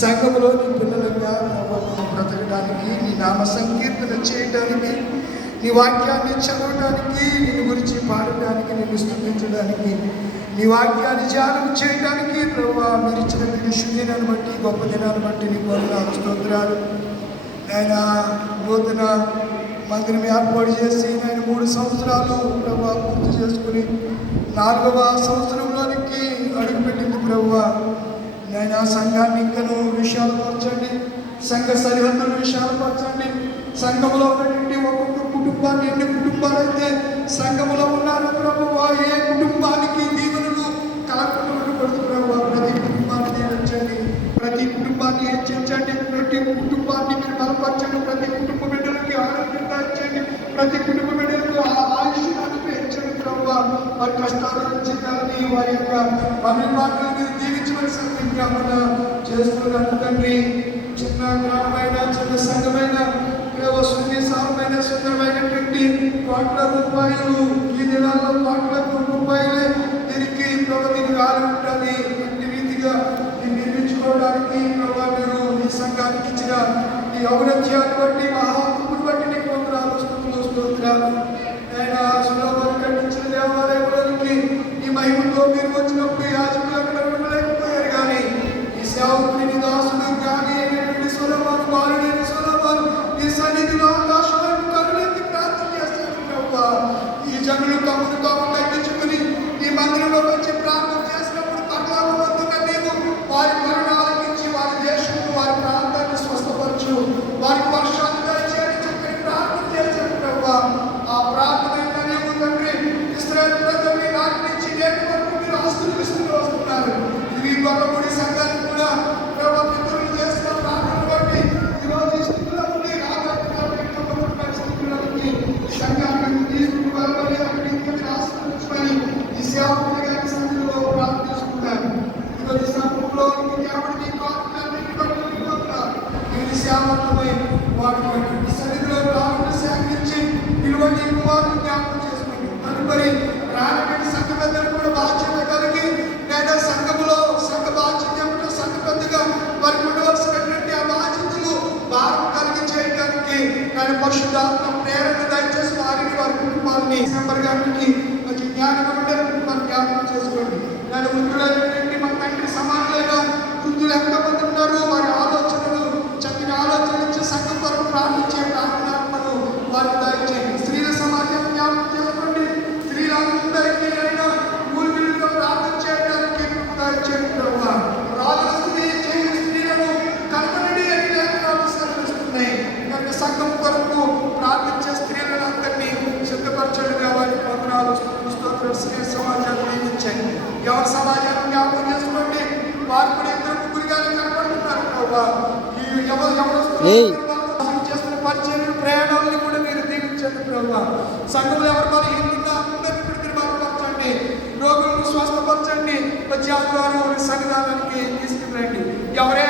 సంఘములోని పిల్లలుగా ప్రభుత్వం బ్రతకడానికి, నీ నామ సంకీర్తన చేయడానికి, నీ వాక్యాన్ని చదవడానికి, నిన్ను గురించి పాడడానికి, నిన్ను స్తుతించడానికి, నీ వాక్యాన్ని ధ్యానం చేయడానికి ప్రభువా మీరు ఇచ్చిన శుద్ధినాన్ని బట్టి, గొప్ప దినాన్ని బట్టి నీ వందనాలు స్తోత్రాలు. ఆయన నూతన మందిరం ఏర్పాటు చేసి నేను 3 సంవత్సరాలు ప్రభువా పూర్తి చేసుకుని 4వ సంవత్సరంలోనికి అడుగుపెట్టింది ప్రభువా. నేను సంఘాన్ని ఇంకను విశాలపరచండి, సంఘ సరిహద్దులు విశాలపరచండి. సంఘంలో ఉన్నటువంటి ఒక్కొక్క కుటుంబాన్ని, ఎన్ని కుటుంబాలైతే సంఘంలో ఉన్నారో ప్రభువా, ఏ కుటుంబానికి దీవెనలు కలగకూడదు ప్రభువా. ప్రతి కుటుంబాన్ని దీవించండి, ప్రతి కుటుంబాన్ని హెచ్చించండి, ప్రతి కుటుంబాన్ని మీరు బలపరచండి, ప్రతి కుటుంబ బిడ్డలకి ఆరోగ్యం దాచండి, ప్రతి కుటుంబ బిడ్డలకు ఆయుష్యాన్ని పెంచండి ప్రభువా. వారి కష్టాల నుంచి కానీ వారి యొక్క అభిమానులను మీరు దీవించవలసిన విజ్ఞాపన చేస్తున్నారు తండ్రి. చిన్న గ్రామమైన, చిన్న సంఘమైన, సున్నిసారమైన, సుందరమైనటువంటి ₹1,00,000 ఈ దినాల్లో ₹1,00,000 దీనికి దీనికి ఆలు ఉంటుంది. ఇట్టి రీతిగా దీన్ని నిర్మించుకోవడానికి ప్రభావ మీరు ఈ సంఘానికి ఇచ్చిన ఈ ఔన్నత్యాన్ని బట్టి, మహాత్ముని బట్టి నీకు వందనాలు, స్తుతులు, స్తోత్రాలు. ఆయన సులభాలు కట్టించిన దేవాలయంలోనికి ఈ మహిమతో మీరు వచ్చినప్పుడు యాజకులు అక్కడ ఉండలేకపోయారు, కానీ ఈ సేవకుని నీ దాసుడు కానీ సొలొమోను బాలుడైన సొలొమోను ఈ సన్నిధిలో ఆకాశంలో కరుణెత్తి ప్రార్థన చేస్తాడు ప్రభువా. ఈ జనులు తమను తాము తగ్గించుకుని ఈ మందిరంలో వచ్చి ప్రార్థన చేసినప్పుడు పరలోకమందున్న నీవు వారి మరణాలకించి వారి దేశము, వారి ప్రాంతాన్ని స్వస్థపరచు, వారికి వర్షాన్ని దయచేయని చెప్పి ప్రార్థన చేశాడు ప్రభువా. ఆ ప్రార్థన నీవు తండ్రి ఇశ్రాయేలు ప్రజల్ని నాటి నుంచి నేటి వరకు మీరు ఆశీర్వదిస్తూ వస్తున్నారు. ఇది గొల్లపూడి సంఘానికి కూడా ప్రభు పితరులు చేసిన ప్రార్థన బట్టి ఈరోజు ఈ స్థితిలో ఉండి రాబోతున్న పరిస్థితుల్లోకి సంఘాన్ని తీసుకువెళ్ళమని, అక్కడికి ఆశీర్వదించమని ఈ సేవకుని గారి సన్నిధిలో ప్రార్థిస్తున్నాను. ఈరోజు సంఘంలో దేవుడిని కాకులన్నింటి బట్టి మీరు సేవకులమై వాడుకోండి. ఈ సన్నిధిలో రాబడి సేకరించి ఇటువంటి కుమారుని జ్ఞాపకం చేసుకోండి. తదుపరి రానటువంటి సంఘ పెద్దలు కూడా బాధ్యత కలిగి లేదా సంఘములో సంఘ బాధ్యత ఏమిటో సంఘ పెద్దగా వారికి ఉండవలసినటువంటి ఆ బాధ్యతలు భారం కలిగి చేయడానికి కానీ పరిశుద్ధాత్మ ప్రేరణ దయచేసి వారిని, వారి కుటుంబాన్ని మెంబర్ గారికి మంచి జ్ఞానం మనం జ్ఞాపకం చేసుకోండి. నేను వృద్ధులైనటువంటి మన తండ్రి సమానులైన వృద్ధులు ఎంతమంది ఉన్నారు, వారి ఆలోచనలు చక్కని ఆలోచనలు ఇచ్చి సంఘం కొరకు ప్రార్థించే ప్రార్థనాత్మను వారికి దయచేయండి. స్త్రీల సమాజాన్ని జ్ఞాపకం చేసుకోండి. స్త్రీలందరికీ అయినా ఊరిలో ప్రార్థన చేయడానికి దయచేయండి ప్రభువా. రాజుల స్థితి చేయని స్త్రీలను కనుగొనడి అని లేఖనాలు సెలవిస్తున్నాయి. కనుక సంఘం కొరకు ప్రార్థించే స్త్రీలను అందరినీ సిద్ధపరచండి. వారికి వందనాలు, స్తోత్రాలు. స్త్రీ సమాజాన్ని నియమించండి. ఎవరి సమాజాన్ని జ్ఞాపకం చేసుకోండి. వారు కూడా 2-3 కనపడుతున్నారు ప్రభువా. ఈ ఎవరు చేస్తున్న పరిచయం ప్రయాణాలను కూడా మీరు దీవించండి ప్రభువా. సంఘంలో ఎవరు బలహీనంగా అందరినీ కూడా మీరు బలపరచండి, రోగులను స్వస్థపరచండి. వచ్చే ఆదివారం సన్నిధానానికి తీసుకురండి. ఎవరే